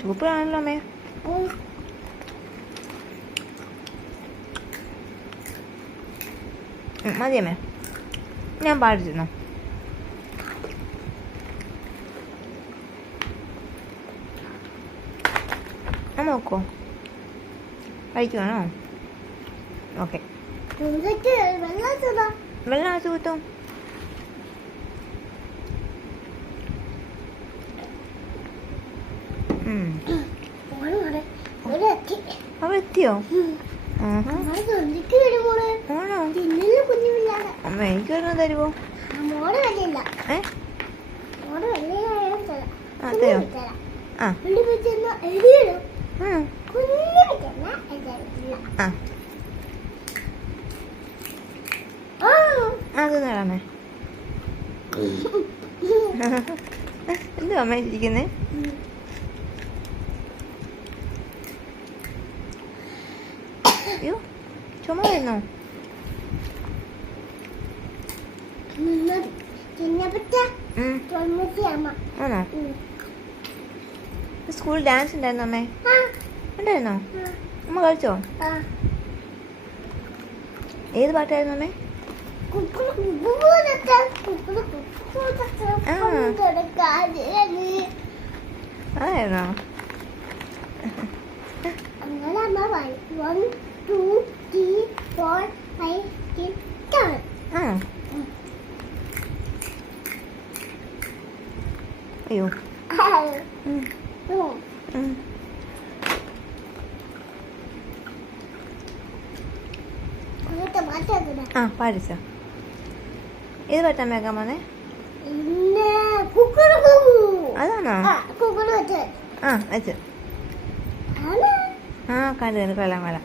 സൂപ്പറാണല്ലോ അമ്മേ. മതിയമ്മേ, ഞാൻ പാടിച്ചിരുന്നു. നോക്കോ കഴിക്കുവാണോ? ഓക്കെ, വെള്ളം ആവശ്യം കിട്ടും. അവിടെ എത്തിയോ? ആണോ? അമ്മ എനിക്ക് ഒരെണ്ണം തരുമോ? അതെയോ? അത് നേടാമേ. എന്തുവാ അമ്മ ഇരിക്കുന്നേ? അയ്യോ, ചുമ വരുന്നോ? ആണോ? സ്കൂളിൽ ഡാൻസ് ഉണ്ടായിരുന്നോ അമ്മേ? ഉണ്ടായിരുന്നോ? അമ്മ കളിച്ചോ? ഏത് പാട്ടായിരുന്നു അമ്മേ? അതായിരുന്നോ? അയ്യോ, പാടിച്ചോ? ഏത് പാട്ടാ മേക്കാൻ പോന്നെ? അതാണോ? വെച്ച് കണ്ടു കണ്ടു, കൊള്ളാം കൊള്ളാം.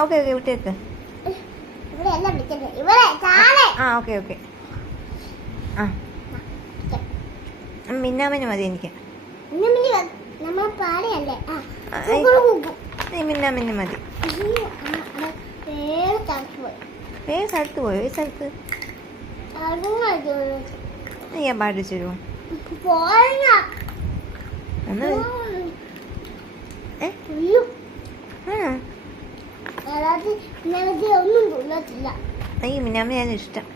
ഓക്കെ ഓക്കെ, വിട്ടേക്ക്. Okay okay. മിന്നാമിന് മതി എനിക്ക്. മിന്നാമിന് മതി. ഏത് സ്ഥലത്ത് പോയോ? ഏത് സ്ഥലത്ത്? ഞാൻ പാടിച്ചു തരുമോ? ഒന്ന് എനിക്ക് മിന്നാമ ഞാൻ ഇഷ്ടം.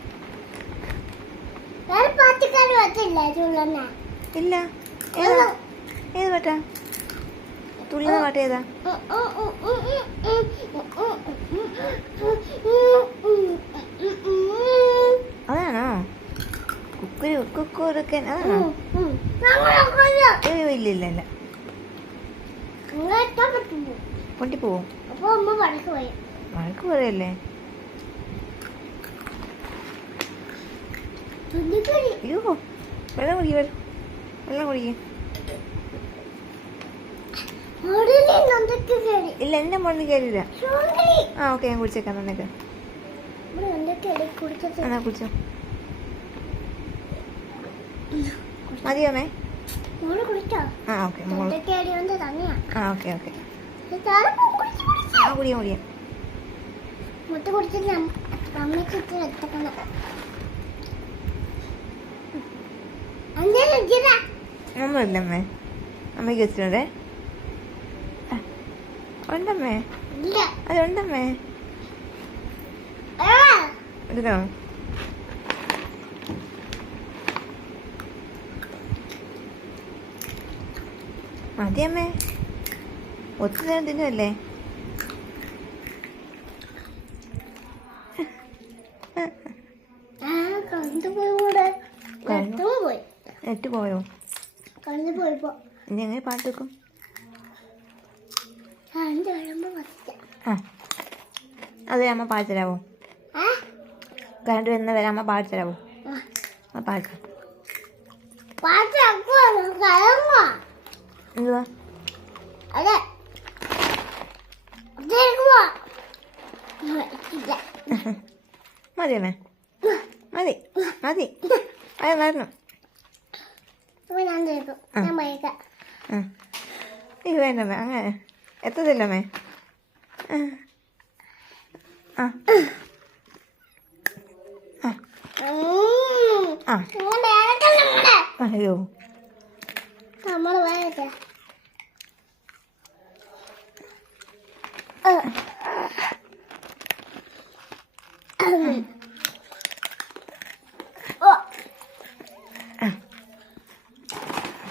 ഇല്ല. ഏത് പാട്ടാ? തുള്ളുന്ന പാട്ട് ഏതാ? അതാണോ? കുക്കുറുക്കൻ അതാണോ? ഇല്ല ഇല്ല ഇല്ല, പൊട്ടിപ്പോവും. വഴക്ക് പറയല്ലേ? അയ്യോ, വെള്ളം കുടിക്ക, വെള്ളം കുടിക്ക. ഇല്ല, എന്റെ മോളിൽ കയറിയില്ല. ഓക്കെ, ഞാൻ കുടിച്ചേക്കാം. തന്നേക്ക്. എന്നാ കുടിച്ചോ. മതിയോമേ? Okay okay okay. കുടിയാ കുടിയാ. ഒന്നുമില്ലമ്മേ, അമ്മയ്ക്ക് വെച്ചിട്ടുണ്ടേ. ഉണ്ടമ്മേ, അതുണ്ടമ്മേ. എടുക്കണോ? മതിയമ്മേ, ഒത്തിരി നേരം തിന്നുമല്ലേ? നെറ്റ് പോയോ? ഇനി എങ്ങനെ പാട്ട് വെക്കും? അതെ, അമ്മ പാടിത്തരാവോ? കറണ്ട് വരുന്ന വരെ അമ്മ പാടിത്തരാവോ? പാടിക്കാം. എന്തുവാ? മതിയമ്മേ, മതി മതി. അത് വരണം. ഇത് വേണ്ടമ്മേ, അങ്ങനെ എത്തത്തില്ലമ്മേ. അയ്യോ നമ്മൾ